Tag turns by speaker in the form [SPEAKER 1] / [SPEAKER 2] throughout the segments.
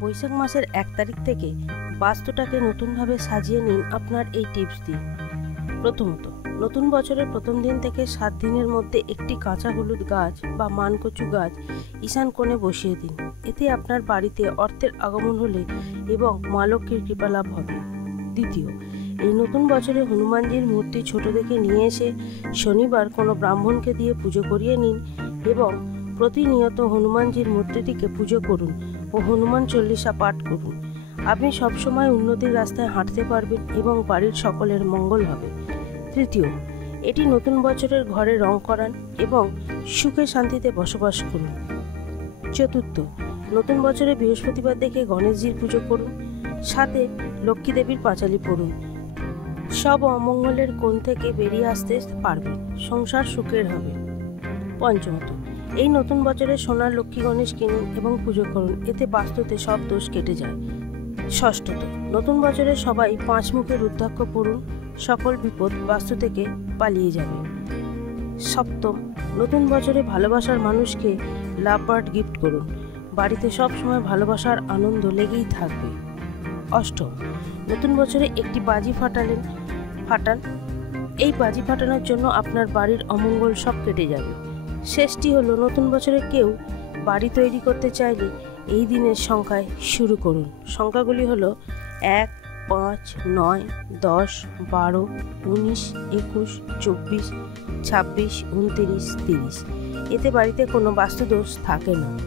[SPEAKER 1] বৈশাখ মাসের এক তারিখ থেকে বাস্তুটাকে নতুনভাবে সাজিয়ে নিন আপনার এই টিপস দিয়ে। প্রথমত, নতুন বছরের প্রথম দিন থেকে সাত দিনের মধ্যে একটি কাঁচা হলুদ গাছ বা মানকচু গাছ ঈশান কোণে বসিয়ে দিন। এতে আপনার বাড়িতে অর্থের আগমন হলে এবং মা লক্ষ্মীর কৃপা লাভ হবে। দ্বিতীয়, এই নতুন বছরে হনুমানজির মূর্তি ছোট দেখে নিয়ে এসে শনিবার কোনো ব্রাহ্মণকে দিয়ে পুজো করিয়ে নিন এবং প্রতিনিয়ত হনুমানজির মূর্তিটিকে পুজো করুন। ও হনুমান চল্লিশা পাঠ করুন। আপনি সবসময় উন্নতির রাস্তায় হাঁটতে পারবেন এবং বাড়ির সকলের মঙ্গল হবে। তৃতীয়, এটি নতুন বছরের ঘরে রং করান এবং সুখে শান্তিতে বসবাস করুন। চতুর্থ, নতুন বছরে বৃহস্পতিবার দেখে গণেশজির পুজো করুন। সাথে লক্ষ্মী দেবীর পাঁচালি পড়ুন। সব অমঙ্গলের কোণ থেকে বেরিয়ে আসতে পারবেন। সংসার সুখের হবে। পঞ্চমত এই নতুন বছরে সোনার লক্ষ্মী গণেশ কিনুন এবং পুজো করুন, এতে বাস্তুতে সব দোষ কেটে যায়। ষষ্ঠত, নতুন বছরে সবাই পাঁচ মুখের রুদ্রাক্ষ পড়ুন, সকল বিপদ বাস্তু থেকে পালিয়ে যাবে। সপ্তম, নতুন বছরে ভালোবাসার মানুষকে লাভ বার্ড গিফট করুন, বাড়িতে সব সময় ভালোবাসার আনন্দ লেগেই থাকবে। অষ্টম, নতুন বছরে একটি বাজি ফাটালেন, ফাটান। এই বাজি ফাটানোর জন্য আপনার বাড়ির অমঙ্গল সব কেটে যাবে। শেষটি হলো নতুন বছরে কেউ বাড়ি তৈরি করতে চাইলে এই দিনের সংখ্যায় শুরু করুন। সংখ্যাগুলি হলো এক, পাঁচ, নয়, দশ, বারো, উনিশ, একুশ, চব্বিশ, ছাব্বিশ, উনতিরিশ, তিরিশ। এতে বাড়িতে কোনো বাস্তুদোষ থাকে না।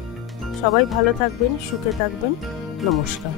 [SPEAKER 1] সবাই ভালো থাকবেন, সুখে থাকবেন। নমস্কার।